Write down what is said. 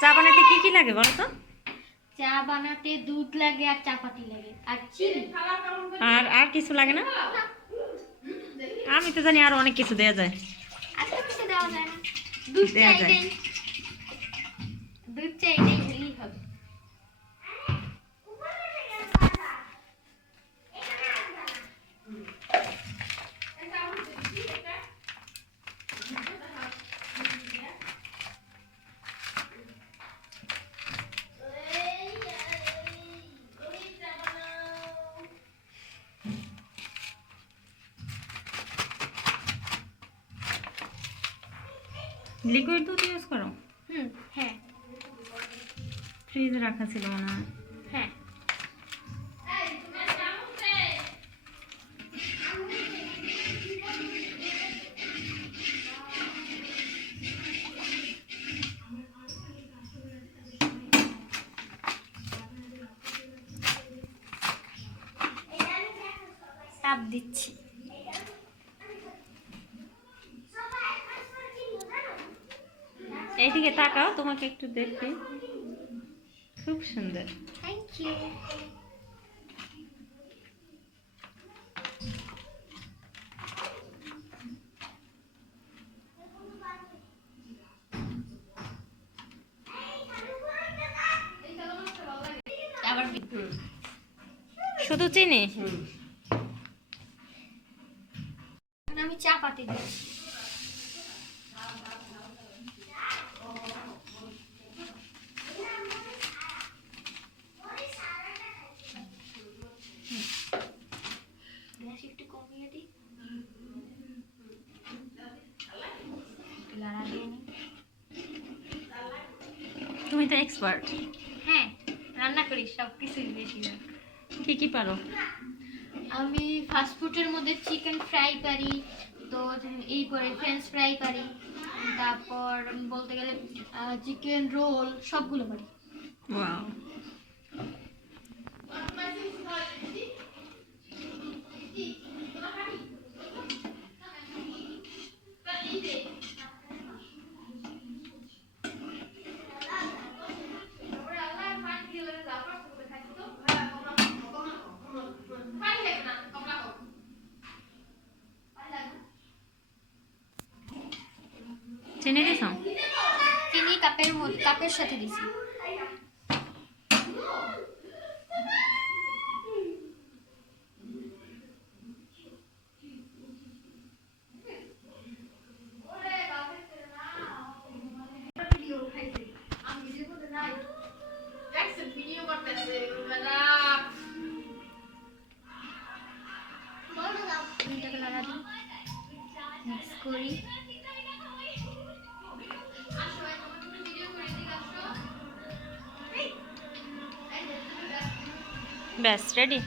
চা বানাতে কি কি লাগে বলো তো? চা বানাতে দুধ লাগে আর চাপাতি লাগে আর চিনি। আর কিছু লাগে না? আমি তো জানি আরো অনেক কিছু দেয়া যায়। আর তো কিছু দেওয়া যায় না, দুধ দেয়া যায়। চাইলেই দুধ চাইলেই হলেই হবে। লিকুইড দুধ ইউজ করো? হ্যাঁ ফ্রিজে রাখা ছিল মনে হয়। হ্যাঁ। তাপ দিচ্ছি। এইদিকে তাকাও, তোমাকে একটু দেখি। খুব সুন্দর। Thank you. আবার শুধু চিনি? আমি চা পাতি দিই। গ্যাস একটু কমিয়ে দিই। লাড়া দিয়ে নিই। তুমি তো এক্সপার্ট। হ্যাঁ, রান্না করি সব কিছুই বেশি। কি কি পারো? আমি ফাস্ট ফুডের মধ্যে চিকেন ফ্রাই পারি, তো এই করে ফ্রেঞ্চ ফ্রাই পারি, তারপর বলতে গেলে চিকেন রোল সবগুলো পারি। ওয়াও। চিনি দিছ? চিনি কাপের সাথে দিছি। এটাকে লাগা দিই, মিক্স করি। ব্যাস রেডি।